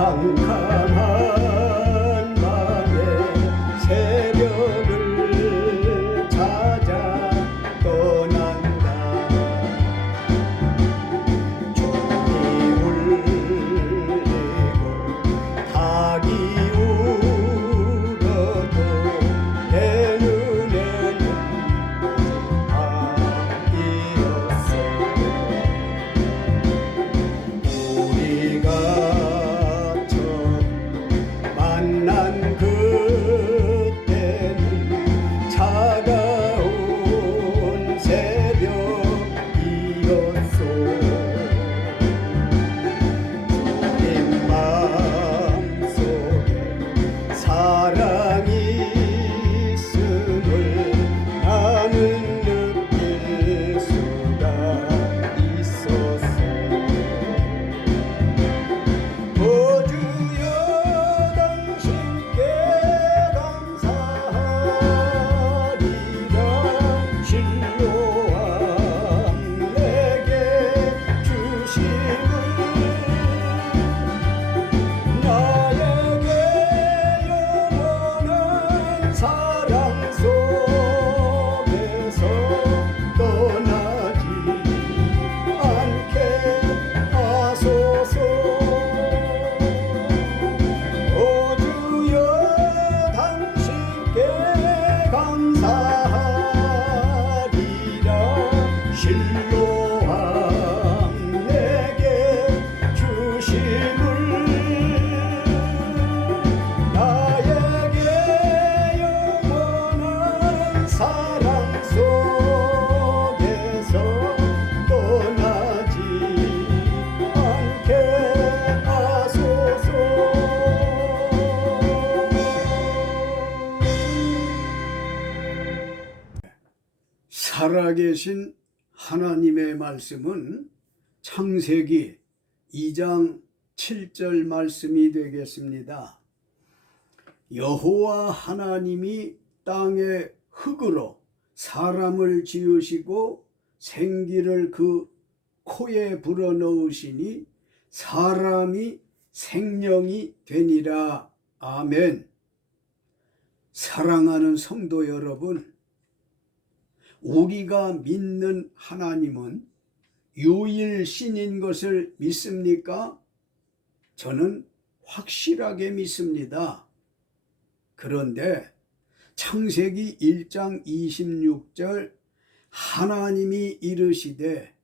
캄캄한 밤에 새벽을 찾아 떠난다. 종이 울리고 닭이 울어도 내 눈에는 밤이었어. 우리가 만난 그때는 차가운 새벽이었소. 주님 마음속에 사랑이 있음을 나는 느낄 수가 있었어. 주여 당신께 감사하리라. 신료한 내게 주심을 나에게 영원한 사랑 속에서 떠나지 않게 하소서. 주여 당신께 감사하리라. 신료한 내게 주심을 나에게 영원한 사랑 속에서 떠나지 않게 하소서. 살아계신 하나님의 말씀은 창세기 2장 7절 말씀이 되겠습니다. 여호와 하나님이 땅의 흙으로 사람을 지으시고 생기를 그 코에 불어넣으시니 사람이 생명이 되니라. 아멘. 사랑하는 성도 여러분, 우리가 믿는 하나님은 유일신인 것을 믿습니까? 저는 확실하게 믿습니다. 그런데 창세기 1장 26절 하나님이 이르시되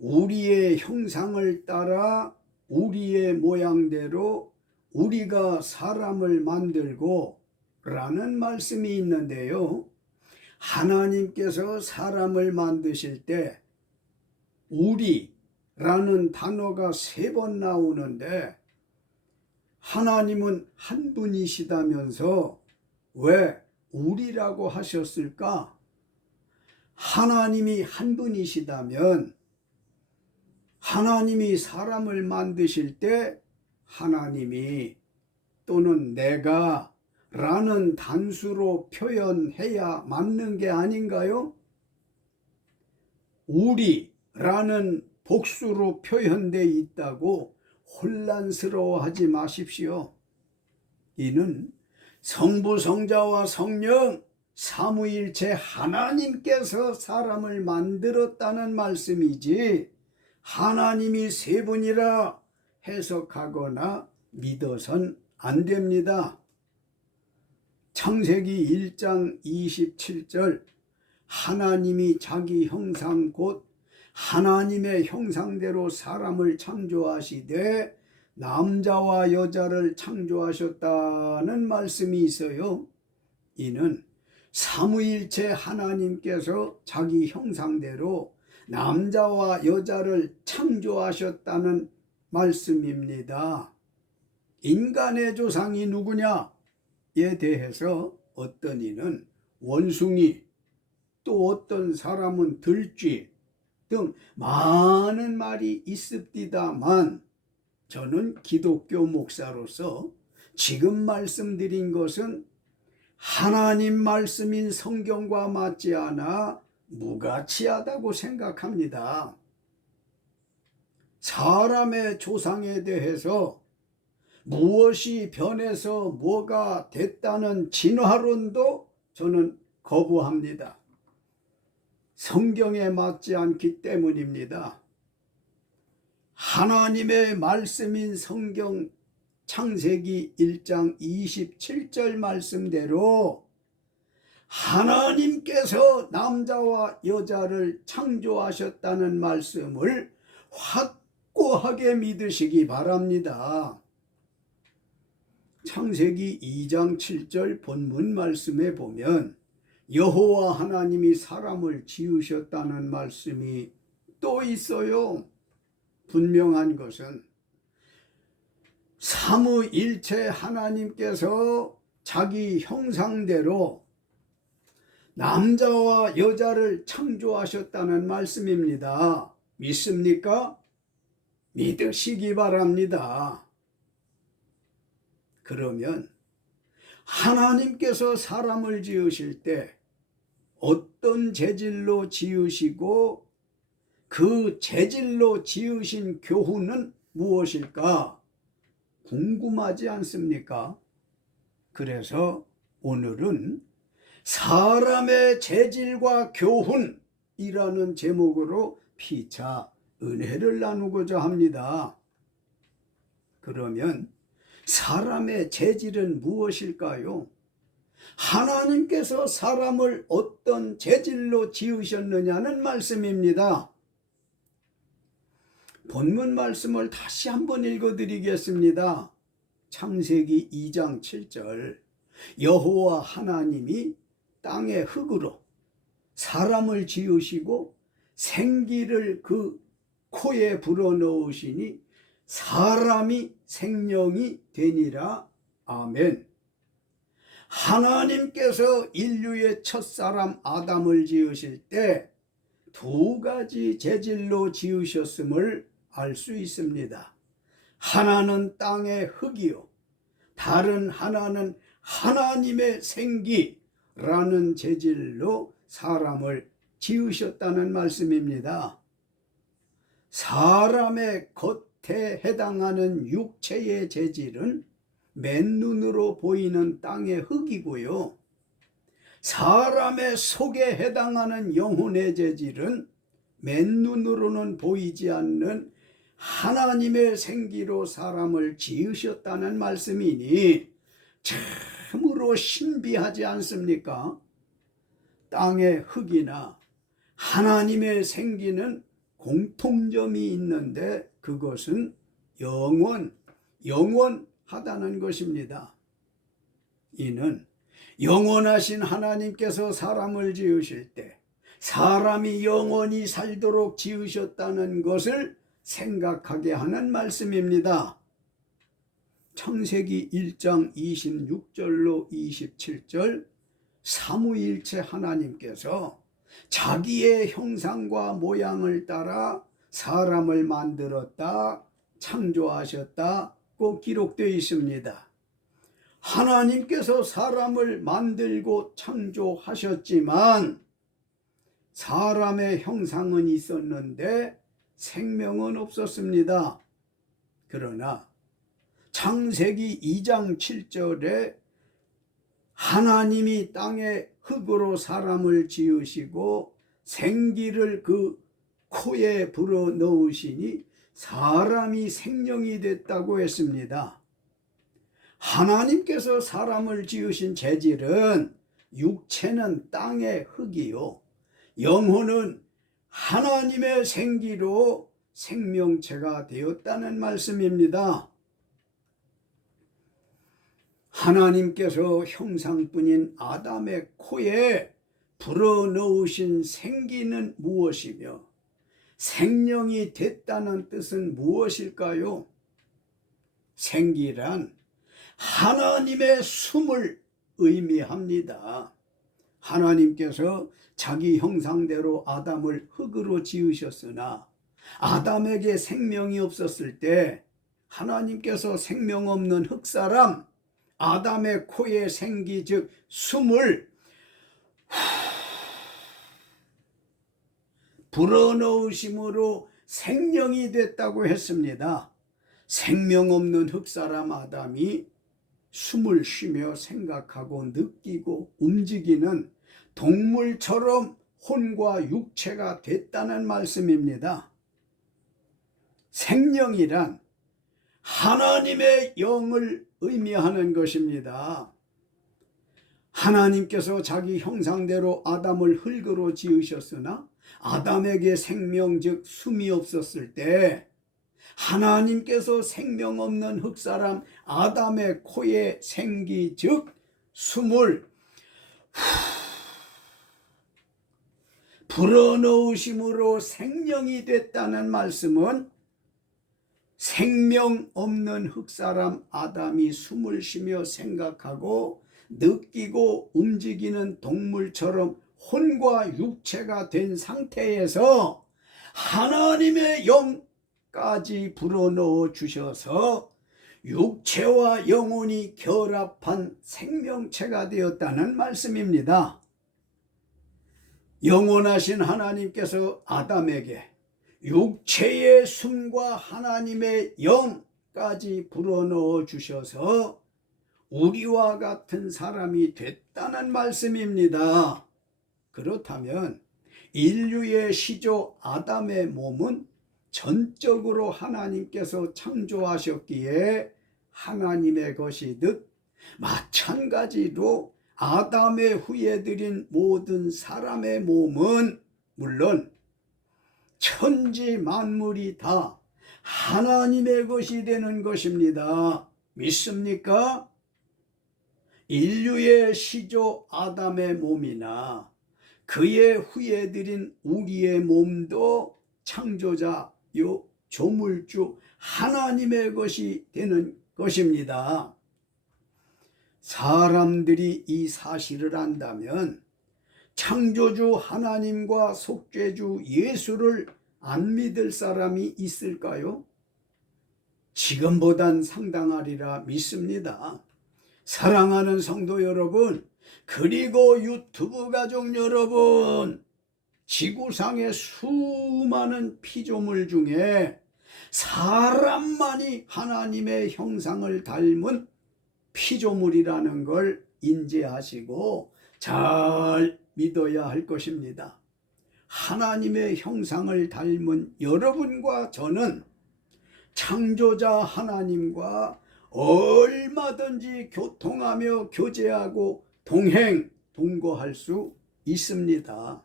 우리의 형상을 따라 우리의 모양대로 우리가 사람을 만들고 라는 말씀이 있는데요. 하나님께서 사람을 만드실 때 우리라는 단어가 3번 나오는데 하나님은 한 분이시다면서 왜 우리라고 하셨을까? 하나님이 한 분이시다면 하나님이 사람을 만드실 때 하나님이 또는 내가 라는 단수로 표현해야 맞는 게 아닌가요? 우리라는 복수로 표현되어 있다고 혼란스러워하지 마십시오. 이는 성부, 성자와 성령 삼위일체 하나님께서 사람을 만들었다는 말씀이지 하나님이 3분이라 해석하거나 믿어선 안 됩니다. 창세기 1장 27절 하나님이 자기 형상 곧 하나님의 형상대로 사람을 창조하시되 남자와 여자를 창조하셨다는 말씀이 있어요. 이는 삼위일체 하나님께서 자기 형상대로 남자와 여자를 창조하셨다는 말씀입니다. 인간의 조상이 누구냐에 대해서 어떤 이는 원숭이, 또 어떤 사람은 들쥐 등 많은 말이 있습니다만 저는 기독교 목사로서 지금 말씀드린 것은 하나님 말씀인 성경과 맞지 않아 무가치하다고 생각합니다. 사람의 조상에 대해서 무엇이 변해서 뭐가 됐다는 진화론도 저는 거부합니다. 성경에 맞지 않기 때문입니다. 하나님의 말씀인 성경 창세기 1장 27절 말씀대로 하나님께서 남자와 여자를 창조하셨다는 말씀을 확고하게 믿으시기 바랍니다. 창세기 2장 7절 본문 말씀에 보면 여호와 하나님이 사람을 지으셨다는 말씀이 또 있어요. 분명한 것은 삼위일체 하나님께서 자기 형상대로 남자와 여자를 창조하셨다는 말씀입니다. 믿습니까? 믿으시기 바랍니다. 그러면 하나님께서 사람을 지으실 때 어떤 재질로 지으시고 그 재질로 지으신 교훈은 무엇일까? 궁금하지 않습니까? 그래서 오늘은 사람의 재질과 교훈이라는 제목으로 피차 은혜를 나누고자 합니다. 그러면 사람의 재질은 무엇일까요? 하나님께서 사람을 어떤 재질로 지으셨느냐는 말씀입니다. 본문 말씀을 다시 한번 읽어드리겠습니다. 창세기 2장 7절 여호와 하나님이 땅의 흙으로 사람을 지으시고 생기를 그 코에 불어넣으시니 사람이 생명이 되니라. 아멘. 하나님께서 인류의 첫사람 아담을 지으실 때 두 가지 재질로 지으셨음을 알 수 있습니다. 하나는 땅의 흙이요 다른 하나는 하나님의 생기라는 재질로 사람을 지으셨다는 말씀입니다. 사람의 겉에 해당하는 육체의 재질은 맨눈으로 보이는 땅의 흙이고요. 사람의 속에 해당하는 영혼의 재질은 맨눈으로는 보이지 않는 하나님의 생기로 사람을 지으셨다는 말씀이니 참으로 신비하지 않습니까? 땅의 흙이나 하나님의 생기는 공통점이 있는데 그것은 영원하다는 것입니다. 이는 영원하신 하나님께서 사람을 지으실 때 사람이 영원히 살도록 지으셨다는 것을 생각하게 하는 말씀입니다. 창세기 1장 26절로 27절 삼위일체 하나님께서 자기의 형상과 모양을 따라 사람을 만들었다, 창조하셨다고 기록되어 있습니다. 하나님께서 사람을 만들고 창조하셨지만 사람의 형상은 있었는데 생명은 없었습니다. 그러나 창세기 2장 7절에 하나님이 땅의 흙으로 사람을 지으시고 생기를 그 코에 불어 넣으시니 사람이 생명이 됐다고 했습니다. 하나님께서 사람을 지으신 재질은 육체는 땅의 흙이요 영혼은 하나님의 생기로 생명체가 되었다는 말씀입니다. 하나님께서 형상뿐인 아담의 코에 불어넣으신 생기는 무엇이며 생명이 됐다는 뜻은 무엇일까요? 생기란 하나님의 숨을 의미합니다. 하나님께서 자기 형상대로 아담을 흙으로 지으셨으나 아담에게 생명이 없었을 때 하나님께서 생명 없는 흙사람 아담의 코에 생기 즉 숨을 불어넣으심으로 생명이 됐다고 했습니다. 생명 없는 흙사람 아담이 숨을 쉬며 생각하고 느끼고 움직이는 동물처럼 혼과 육체가 됐다는 말씀입니다. 생명이란 하나님의 영을 의미하는 것입니다. 하나님께서 자기 형상대로 아담을 흙으로 지으셨으나 아담에게 생명 즉 숨이 없었을 때 하나님께서 생명 없는 흙사람 아담의 코에 생기 즉 숨을 불어넣으심으로 생명이 됐다는 말씀은 생명 없는 흙사람 아담이 숨을 쉬며 생각하고 느끼고 움직이는 동물처럼 혼과 육체가 된 상태에서 하나님의 영까지 불어넣어 주셔서 육체와 영혼이 결합한 생명체가 되었다는 말씀입니다. 영원하신 하나님께서 아담에게 육체의 숨과 하나님의 영까지 불어넣어 주셔서 우리와 같은 사람이 됐다는 말씀입니다. 그렇다면 인류의 시조 아담의 몸은 전적으로 하나님께서 창조하셨기에 하나님의 것이듯 마찬가지로 아담의 후예들인 모든 사람의 몸은 물론 천지 만물이 다 하나님의 것이 되는 것입니다. 믿습니까? 인류의 시조 아담의 몸이나 그의 후예들인 우리의 몸도 창조자요 조물주 하나님의 것이 되는 것입니다. 사람들이 이 사실을 안다면 창조주 하나님과 속죄주 예수를 안 믿을 사람이 있을까요? 지금보단 상당하리라 믿습니다. 사랑하는 성도 여러분, 그리고 유튜브 가족 여러분, 지구상의 수많은 피조물 중에 사람만이 하나님의 형상을 닮은 피조물이라는 걸 인지하시고 잘 믿어야 할 것입니다. 하나님의 형상을 닮은 여러분과 저는 창조자 하나님과 얼마든지 교통하며 교제하고 동거할 수 있습니다.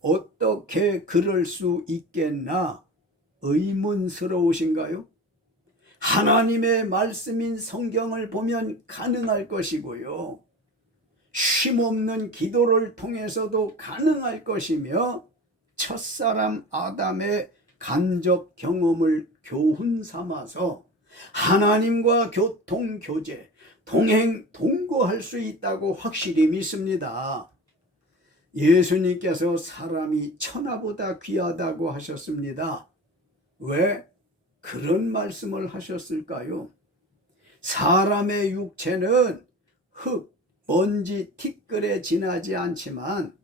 어떻게 그럴 수 있겠나 의문스러우신가요? 하나님의 말씀인 성경을 보면 가능할 것이고요. 쉼없는 기도를 통해서도 가능할 것이며 첫사람 아담의 간접 경험을 교훈 삼아서 하나님과 교통, 교제, 동거할 수 있다고 확실히 믿습니다. 예수님께서 사람이 천하보다 귀하다고 하셨습니다. 왜 그런 말씀을 하셨을까요? 사람의 육체는 흙, 먼지, 티끌에 지나지 않지만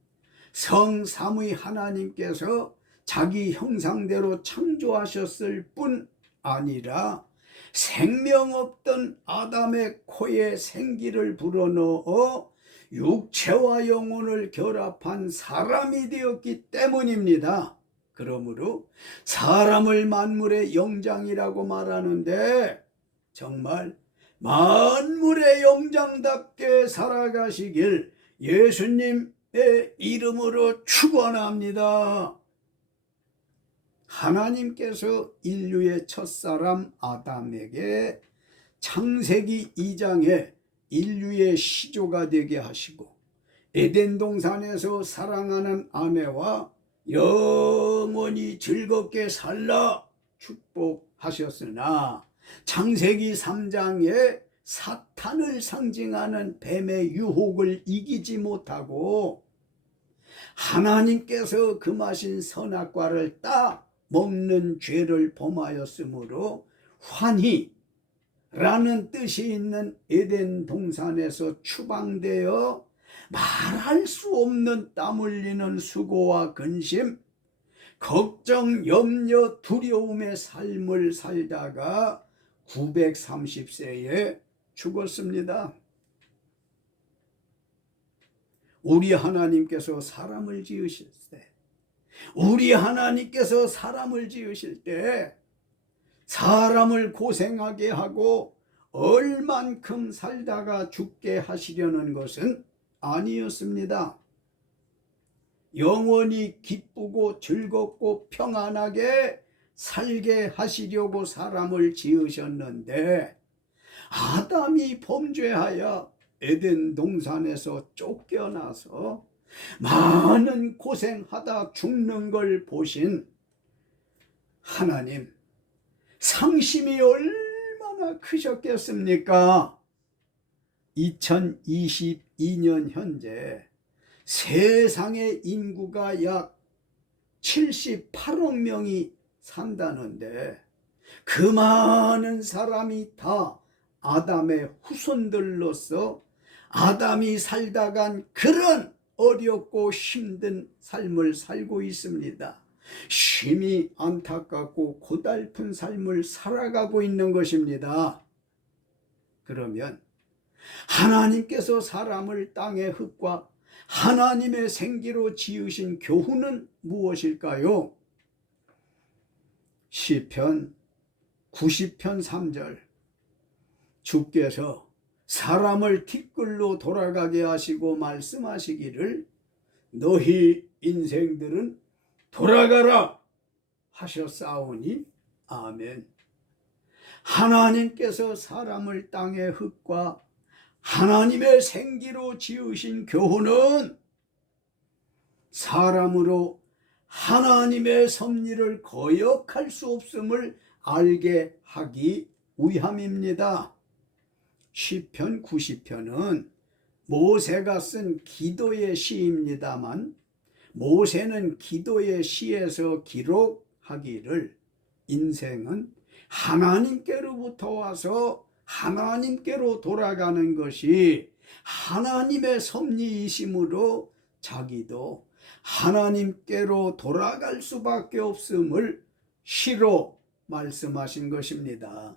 성삼위 하나님께서 자기 형상대로 창조하셨을 뿐 아니라 생명 없던 아담의 코에 생기를 불어넣어 육체와 영혼을 결합한 사람이 되었기 때문입니다. 그러므로 사람을 만물의 영장이라고 말하는데 정말 만물의 영장답게 살아가시길 예수님의 이름으로 축원합니다. 하나님께서 인류의 첫사람 아담에게 창세기 2장에 인류의 시조가 되게 하시고 에덴 동산에서 사랑하는 아내와 영원히 즐겁게 살라 축복하셨으나 창세기 3장에 사탄을 상징하는 뱀의 유혹을 이기지 못하고 하나님께서 금하신 선악과를 따 먹는 죄를 범하였으므로 환희 라는 뜻이 있는 에덴 동산에서 추방되어 말할 수 없는 땀 흘리는 수고와 근심, 걱정, 염려, 두려움의 삶을 살다가 930세에 죽었습니다. 우리 하나님께서 사람을 지으실 때, 사람을 고생하게 하고 얼만큼 살다가 죽게 하시려는 것은 아니었습니다. 영원히 기쁘고 즐겁고 평안하게 살게 하시려고 사람을 지으셨는데, 아담이 범죄하여 에덴 동산에서 쫓겨나서 많은 고생하다 죽는 걸 보신 하나님, 상심이 얼마나 크셨겠습니까? 2022년 현재 세상의 인구가 약 78억 명이 산다는데, 그 많은 사람이 다 아담의 후손들로서 아담이 살다 간 그런 어렵고 힘든 삶을 살고 있습니다. 심히 안타깝고 고달픈 삶을 살아가고 있는 것입니다. 그러면 하나님께서 사람을 땅의 흙과 하나님의 생기로 지으신 교훈은 무엇일까요? 시편 90편 3절, 주께서 사람을 티끌로 돌아가게 하시고 말씀하시기를 너희 인생들은 돌아가라 하셨사오니 아멘. 하나님께서 사람을 땅의 흙과 하나님의 생기로 지으신 교훈은 사람으로 하나님의 섭리를 거역할 수 없음을 알게 하기 위함입니다. 시편 90편은 모세가 쓴 기도의 시입니다만, 모세는 기도의 시에서 기록하기를 인생은 하나님께로부터 와서 하나님께로 돌아가는 것이 하나님의 섭리이심으로 자기도 하나님께로 돌아갈 수밖에 없음을 시로 말씀하신 것입니다.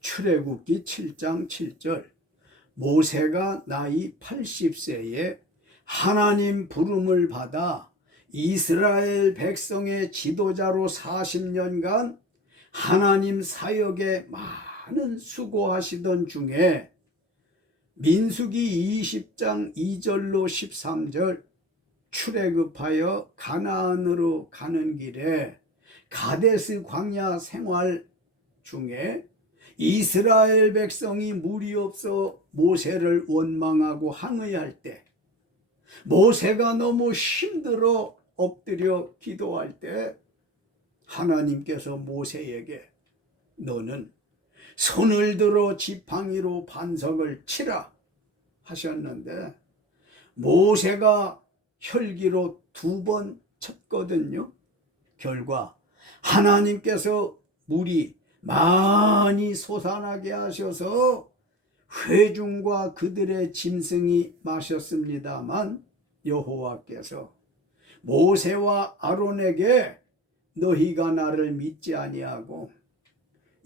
출애굽기 7장 7절, 모세가 나이 80세에 하나님 부름을 받아 이스라엘 백성의 지도자로 40년간 하나님 사역에 많은 수고하시던 중에 민수기 20장 2절로 13절, 출애굽하여 가나안으로 가는 길에 가데스 광야 생활 중에 이스라엘 백성이 물이 없어 모세를 원망하고 항의할 때, 모세가 너무 힘들어 엎드려 기도할 때 하나님께서 모세에게 너는 손을 들어 지팡이로 반석을 치라 하셨는데, 모세가 혈기로 2번 쳤거든요. 결과 하나님께서 물이 많이 솟아나게 하셔서 회중과 그들의 짐승이 마셨습니다만, 여호와께서 모세와 아론에게 너희가 나를 믿지 아니하고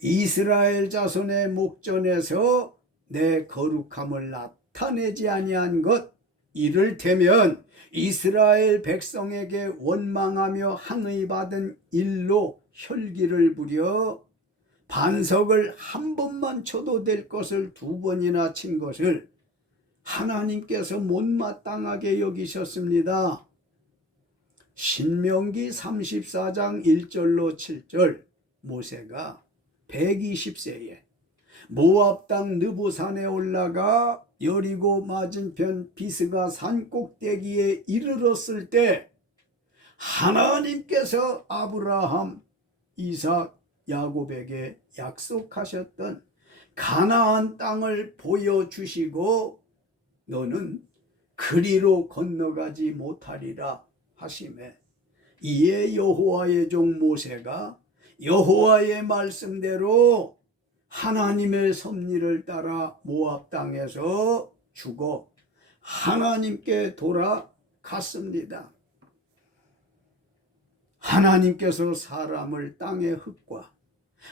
이스라엘 자손의 목전에서 내 거룩함을 나타내지 아니한 것, 이를테면 이스라엘 백성에게 원망하며 항의받은 일로 혈기를 부려 반석을 한 번만 쳐도 될 것을 2번이나 친 것을 하나님께서 못마땅하게 여기셨습니다. 신명기 34장 1절로 7절, 모세가 120세에 모압 땅 느보산에 올라가 여리고 맞은편 비스가 산 꼭대기에 이르렀을 때 하나님께서 아브라함, 이삭, 야곱에게 약속하셨던 가나안 땅을 보여주시고 너는 그리로 건너가지 못하리라 하시매, 이에 여호와의 종 모세가 여호와의 말씀대로 하나님의 섭리를 따라 모압 땅에서 죽어 하나님께 돌아갔습니다. 하나님께서 사람을 땅의 흙과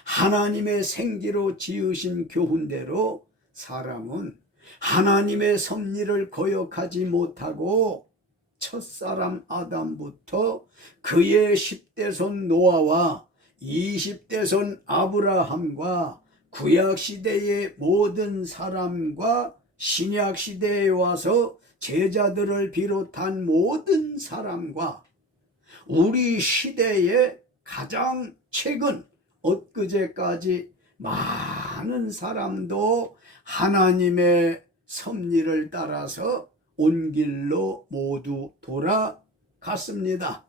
하나님의 생기로 지으신 교훈대로 사람은 하나님의 섭리를 거역하지 못하고 첫사람 아담부터 그의 10대손 노아와 20대손 아브라함과 구약시대의 모든 사람과 신약시대에 와서 제자들을 비롯한 모든 사람과 우리 시대의 가장 최근 엊그제까지 많은 사람도 하나님의 섭리를 따라서 온 길로 모두 돌아갔습니다.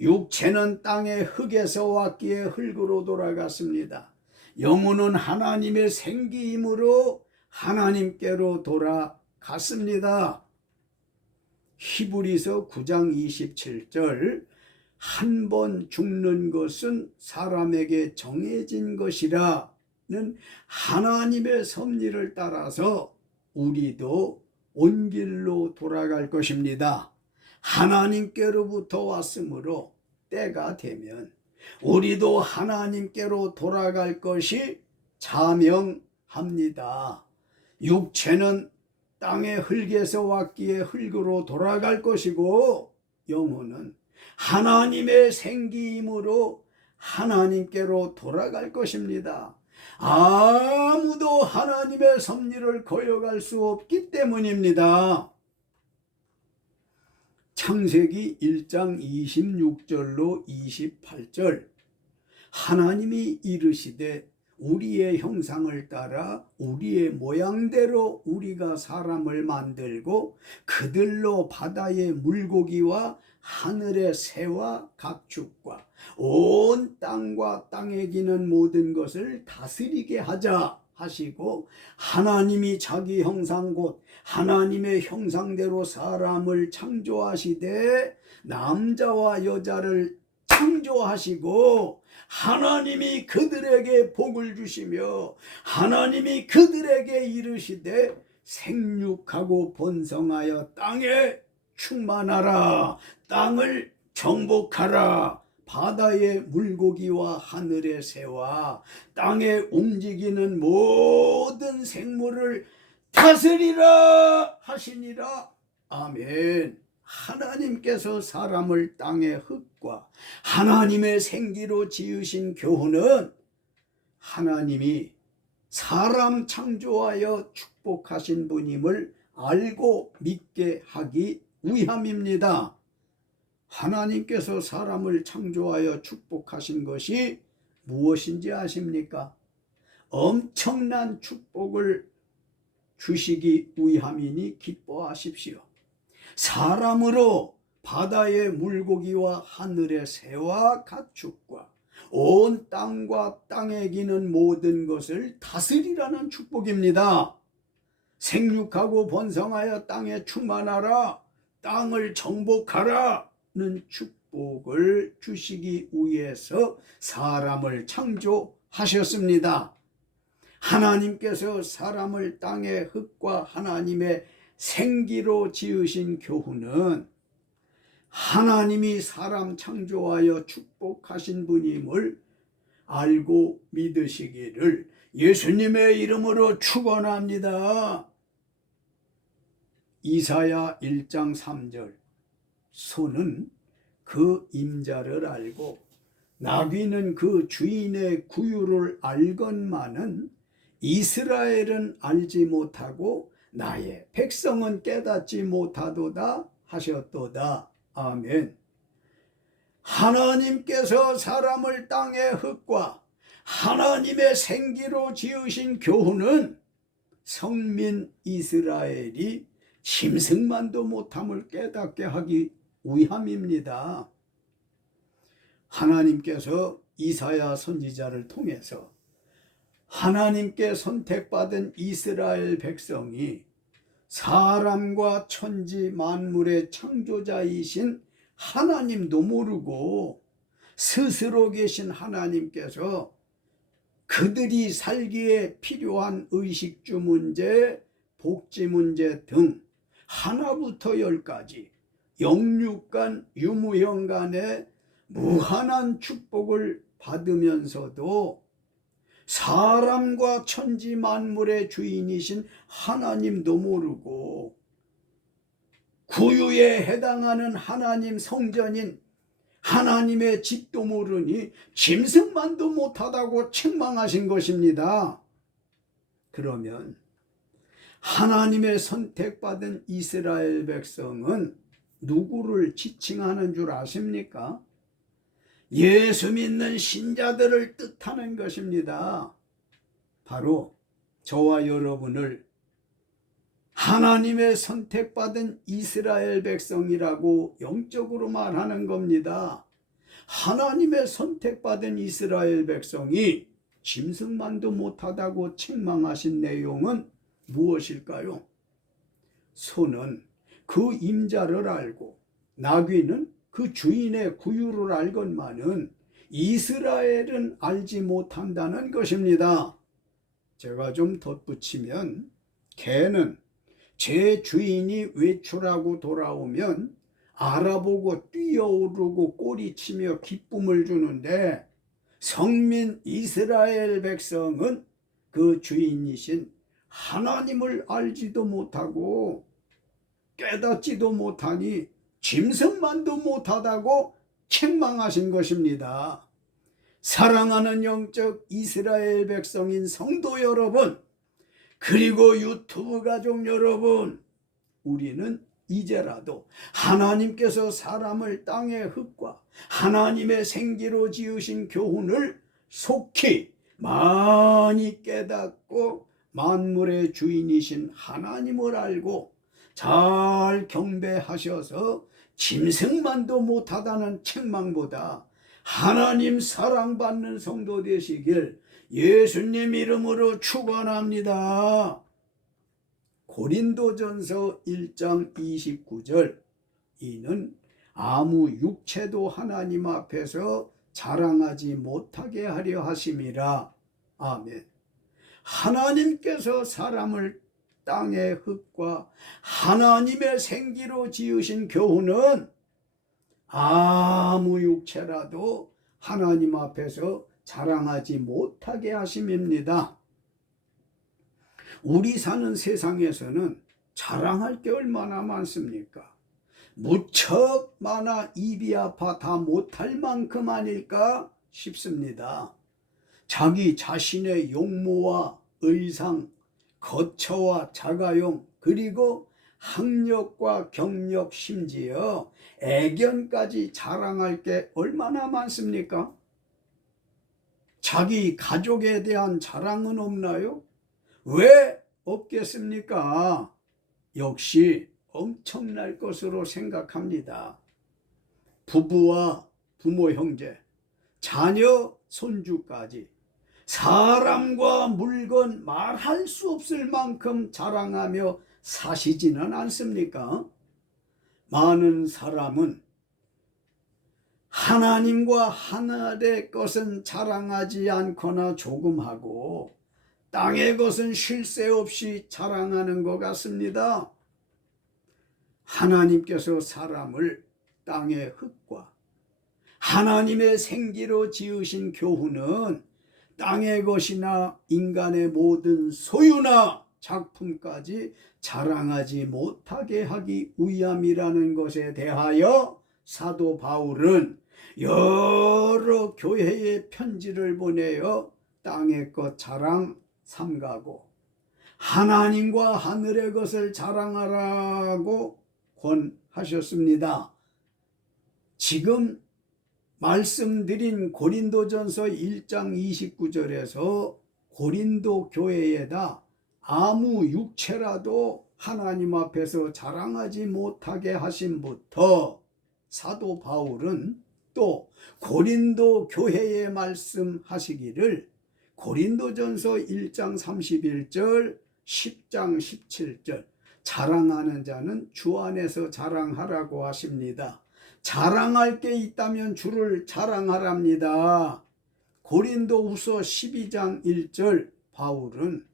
육체는 땅의 흙에서 왔기에 흙으로 돌아갔습니다. 영혼은 하나님의 생기이므로 하나님께로 돌아갔습니다. 히브리서 9장 27절 한 번 죽는 것은 사람에게 정해진 것이라는 하나님의 섭리를 따라서 우리도 온 길로 돌아갈 것입니다. 하나님께로부터 왔으므로 때가 되면 우리도 하나님께로 돌아갈 것이 자명합니다. 육체는 땅의 흙에서 왔기에 흙으로 돌아갈 것이고 영혼은 하나님의 생기이므로 하나님께로 돌아갈 것입니다. 아무도 하나님의 섭리를 거역할 수 없기 때문입니다. 창세기 1장 26절로 28절 하나님이 이르시되 우리의 형상을 따라 우리의 모양대로 우리가 사람을 만들고 그들로 바다의 물고기와 하늘의 새와 각축과 온 땅과 땅에 기는 모든 것을 다스리게 하자 하시고 하나님이 자기 형상 곧 하나님의 형상대로 사람을 창조하시되 남자와 여자를 창조하시고 하나님이 그들에게 복을 주시며 하나님이 그들에게 이르시되 생육하고 번성하여 땅에 충만하라 땅을 정복하라 바다의 물고기와 하늘의 새와 땅에 움직이는 모든 생물을 다스리라 하시니라. 아멘. 하나님께서 사람을 땅의 흙과 하나님의 생기로 지으신 교훈은 하나님이 사람 창조하여 축복하신 분임을 알고 믿게 하기 위함입니다. 하나님께서 사람을 창조하여 축복하신 것이 무엇인지 아십니까? 엄청난 축복을 주시기 위함이니 기뻐하십시오. 사람으로 바다의 물고기와 하늘의 새와 가축과 온 땅과 땅에 기는 모든 것을 다스리라는 축복입니다. 생육하고 번성하여 땅에 충만하라 땅을 정복하라는 축복을 주시기 위해서 사람을 창조하셨습니다. 하나님께서 사람을 땅의 흙과 하나님의 생기로 지으신 교훈은 하나님이 사람 창조하여 축복하신 분임을 알고 믿으시기를 예수님의 이름으로 축원합니다. 이사야 1장 3절 소는 그 임자를 알고 나귀는 그 주인의 구유를 알건만은 이스라엘은 알지 못하고 나의 백성은 깨닫지 못하도다 하셨도다. 아멘. 하나님께서 사람을 땅의 흙과 하나님의 생기로 지으신 교훈은 성민 이스라엘이 짐승만도 못함을 깨닫게 하기 위함입니다. 하나님께서 이사야 선지자를 통해서 하나님께 선택받은 이스라엘 백성이 사람과 천지 만물의 창조자이신 하나님도 모르고 스스로 계신 하나님께서 그들이 살기에 필요한 의식주 문제, 복지 문제 등 하나부터 열까지 영육간 유무형 간의 무한한 축복을 받으면서도 사람과 천지 만물의 주인이신 하나님도 모르고 구유에 해당하는 하나님 성전인 하나님의 집도 모르니 짐승만도 못하다고 책망하신 것입니다. 그러면 하나님의 선택받은 이스라엘 백성은 누구를 지칭하는 줄 아십니까? 예수 믿는 신자들을 뜻하는 것입니다. 바로 저와 여러분을 하나님의 선택받은 이스라엘 백성이라고 영적으로 말하는 겁니다. 하나님의 선택받은 이스라엘 백성이 짐승만도 못하다고 책망하신 내용은 무엇일까요? 소는 그 임자를 알고 나귀는 그 주인의 구유를 알건만은 이스라엘은 알지 못한다는 것입니다. 제가 좀 덧붙이면 개는 제 주인이 외출하고 돌아오면 알아보고 뛰어오르고 꼬리치며 기쁨을 주는데 성민 이스라엘 백성은 그 주인이신 하나님을 알지도 못하고 깨닫지도 못하니 짐승만도 못하다고 책망하신 것입니다. 사랑하는 영적 이스라엘 백성인 성도 여러분, 그리고 유튜브 가족 여러분, 우리는 이제라도 하나님께서 사람을 땅의 흙과 하나님의 생기로 지으신 교훈을 속히 많이 깨닫고 만물의 주인이신 하나님을 알고 잘 경배하셔서 짐승만도 못하다는 책망보다 하나님 사랑받는 성도 되시길 예수님 이름으로 축원합니다. 고린도전서 1장 29절, 이는 아무 육체도 하나님 앞에서 자랑하지 못하게 하려 하심이라. 아멘. 하나님께서 사람을 땅의 흙과 하나님의 생기로 지으신 교훈은 아무 육체라도 하나님 앞에서 자랑하지 못하게 하심입니다. 우리 사는 세상에서는 자랑할 게 얼마나 많습니까? 무척 많아 입이 아파 다 못할 만큼 아닐까 싶습니다. 자기 자신의 용모와 의상, 거처와 자가용, 그리고 학력과 경력, 심지어 애견까지 자랑할 게 얼마나 많습니까? 자기 가족에 대한 자랑은 없나요? 왜 없겠습니까? 역시 엄청날 것으로 생각합니다. 부부와 부모, 형제, 자녀, 손주까지 사람과 물건 말할 수 없을 만큼 자랑하며 사시지는 않습니까? 많은 사람은 하나님과 하늘의 것은 자랑하지 않거나 조금 하고 땅의 것은 쉴 새 없이 자랑하는 것 같습니다. 하나님께서 사람을 땅의 흙과 하나님의 생기로 지으신 교훈은 땅의 것이나 인간의 모든 소유나 작품까지 자랑하지 못하게 하기 위함이라는 것에 대하여 사도 바울은 여러 교회에 편지를 보내어 땅의 것 자랑 삼가고 하나님과 하늘의 것을 자랑하라고 권하셨습니다. 지금 말씀드린 고린도전서 1장 29절에서 고린도 교회에다 아무 육체라도 하나님 앞에서 자랑하지 못하게 하심부터 사도 바울은 또 고린도 교회에 말씀하시기를 고린도전서 1장 31절, 10장 17절, 자랑하는 자는 주 안에서 자랑하라고 하십니다. 자랑할 게 있다면 주를 자랑하랍니다. 고린도후서 12장 1절, 바울은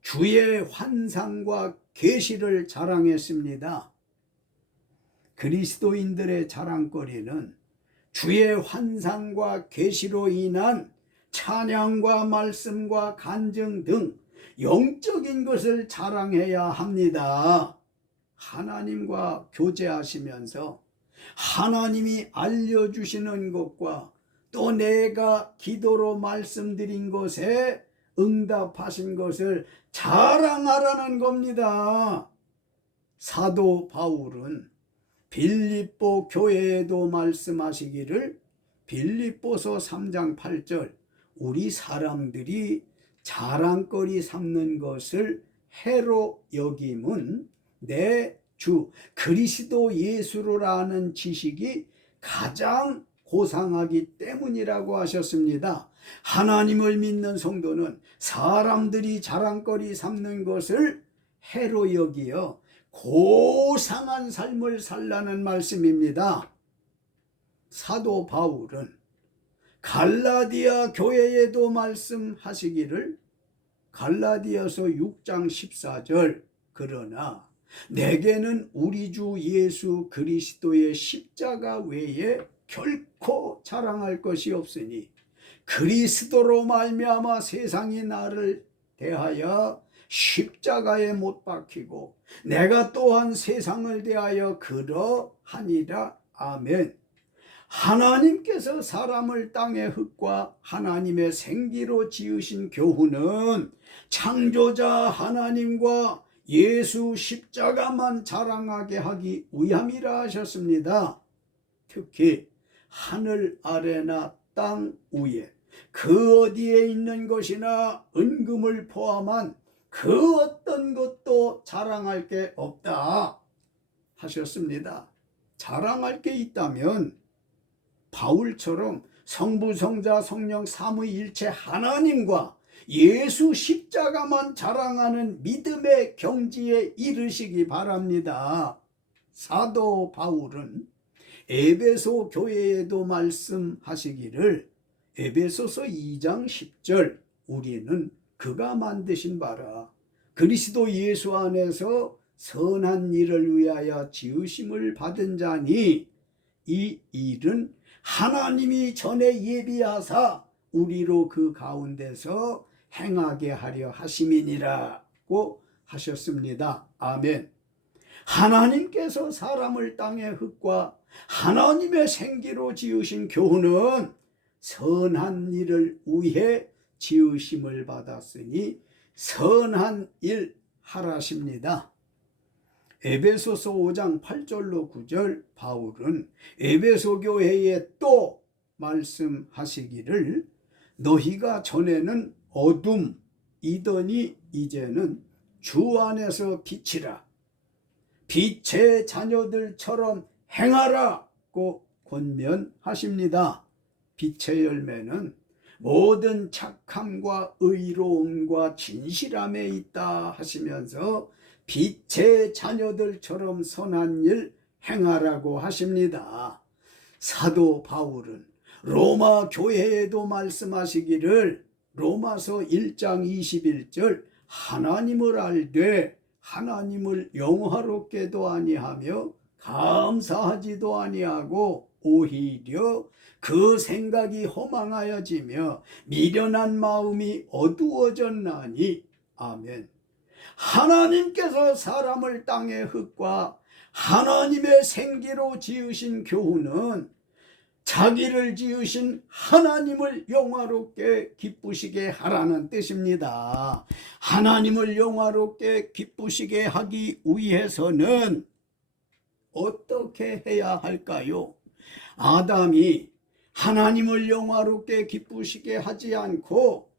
주의 환상과 계시를 자랑했습니다. 그리스도인들의 자랑거리는 주의 환상과 계시로 인한 찬양과 말씀과 간증 등 영적인 것을 자랑해야 합니다. 하나님과 교제하시면서 하나님이 알려주시는 것과 또 내가 기도로 말씀드린 것에 응답하신 것을 자랑하라는 겁니다. 사도 바울은 빌립보 교회에도 말씀하시기를 빌립보서 3장 8절 우리 사람들이 자랑거리 삼는 것을 해로 여김은 내 주 그리스도 예수로라는 지식이 가장 고상하기 때문이라고 하셨습니다. 하나님을 믿는 성도는 사람들이 자랑거리 삼는 것을 해로 여기어 고상한 삶을 살라는 말씀입니다. 사도 바울은 갈라디아 교회에도 말씀하시기를 갈라디아서 6장 14절 그러나 내게는 우리 주 예수 그리스도의 십자가 외에 결코 자랑할 것이 없으니 그리스도로 말미암아 세상이 나를 대하여 십자가에 못 박히고 내가 또한 세상을 대하여 그러하니라. 아멘. 하나님께서 사람을 땅의 흙과 하나님의 생기로 지으신 교훈은 창조자 하나님과 예수 십자가만 자랑하게 하기 위함이라 하셨습니다. 특히 하늘 아래나 땅 위에 그 어디에 있는 것이나 은금을 포함한 그 어떤 것도 자랑할 게 없다 하셨습니다. 자랑할 게 있다면 바울처럼 성부 성자 성령 삼위일체 하나님과 예수 십자가만 자랑하는 믿음의 경지에 이르시기 바랍니다. 사도 바울은 에베소 교회에도 말씀하시기를 에베소서 2장 10절 우리는 그가 만드신 바라 그리스도 예수 안에서 선한 일을 위하여 지으심을 받은 자니 이 일은 하나님이 전에 예비하사 우리로 그 가운데서 행하게 하려 하심이니라고 하셨습니다. 아멘. 하나님께서 사람을 땅의 흙과 하나님의 생기로 지으신 교훈은 선한 일을 위해 지으심을 받았으니 선한 일 하라십니다. 에베소서 5장 8절로 9절 바울은 에베소 교회에 또 말씀하시기를 너희가 전에는 어둠이더니 이제는 주 안에서 빛이라 빛의 자녀들처럼 행하라고 권면하십니다. 빛의 열매는 모든 착함과 의로움과 진실함에 있다 하시면서 빛의 자녀들처럼 선한 일 행하라고 하십니다. 사도 바울은 로마 교회에도 말씀하시기를 로마서 1장 21절 하나님을 알되 하나님을 영화롭게도 아니하며 감사하지도 아니하고 오히려 그 생각이 허망하여지며 미련한 마음이 어두워졌나니. 아멘. 하나님께서 사람을 땅의 흙과 하나님의 생기로 지으신 교훈은 자기를 지으신 하나님을 영화롭게 기쁘시게 하라는 뜻입니다. 하나님을 영화롭게 기쁘시게 하기 위해서는 어떻게 해야 할까요? 아담이 하나님을 영화롭게 기쁘시게 하지 않고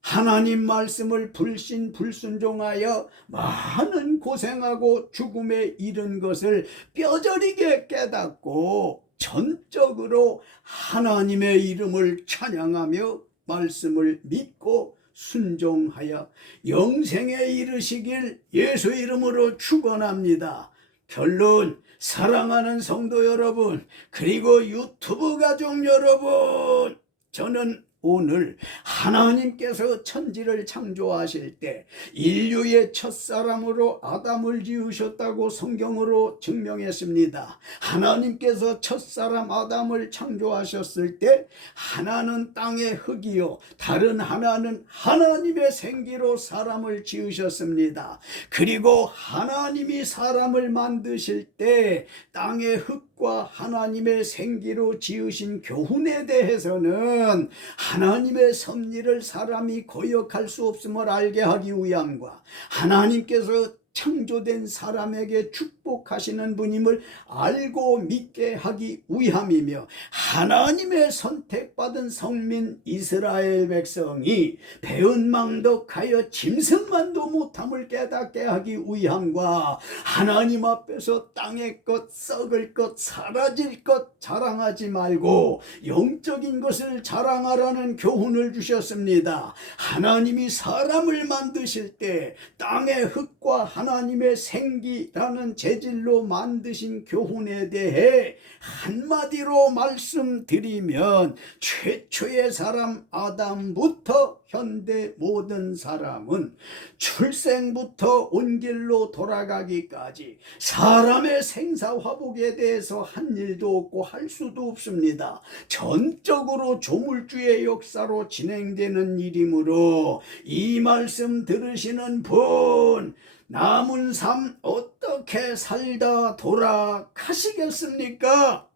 하나님 말씀을 불순종하여 많은 고생하고 죽음에 이른 것을 뼈저리게 깨닫고 전적으로 하나님의 이름을 찬양하며 말씀을 믿고 순종하여 영생에 이르시길 예수 이름으로 축원합니다. 결론, 사랑하는 성도 여러분, 그리고 유튜브 가족 여러분, 저는 오늘 하나님께서 천지를 창조하실 때 인류의 첫사람으로 아담을 지으셨다고 성경으로 증명했습니다. 하나님께서 첫사람 아담을 창조하셨을 때 하나는 땅의 흙이요 다른 하나는 하나님의 생기로 사람을 지으셨습니다. 그리고 하나님이 사람을 만드실 때 땅의 흙과 하나님의 생기로 지으신 교훈에 대해서는 하나님의 섭리를 사람이 거역할 수 없음을 알게 하기 위함과 하나님께서 창조된 사람에게 축복하시는 분임을 알고 믿게 하기 위함이며 하나님의 선택받은 성민 이스라엘 백성이 배은망덕하여 짐승만도 못함을 깨닫게 하기 위함과 하나님 앞에서 땅의 것, 썩을 것, 사라질 것 자랑하지 말고 영적인 것을 자랑하라는 교훈을 주셨습니다. 하나님이 사람을 만드실 때 땅의 흙과 하나님의 생기라는 재질로 만드신 교훈에 대해 한마디로 말씀드리면 최초의 사람 아담부터 현대 모든 사람은 출생부터 온 길로 돌아가기까지 사람의 생사화복에 대해서 한 일도 없고 할 수도 없습니다. 전적으로 조물주의 역사로 진행되는 일이므로 이 말씀 들으시는 분 남은 삶 어떻게 살다 돌아가시겠습니까?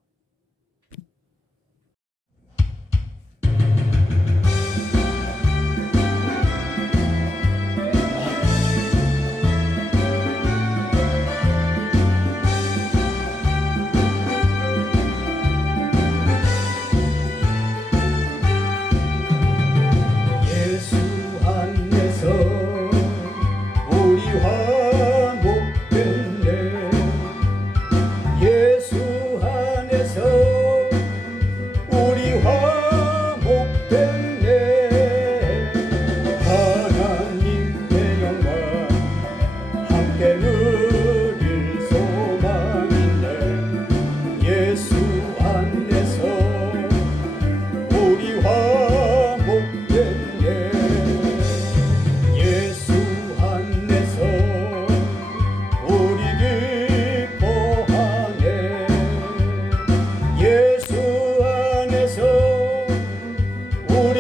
예수 안에서 우리 화목됐네. 예수 안에서 우리 화목됐네. 하나님의 영광 함께 누릴 소망인데 예수 안에서 우리 화목됐네. 예수 안에서 우리 기뻐하네. 예수 안에서 우리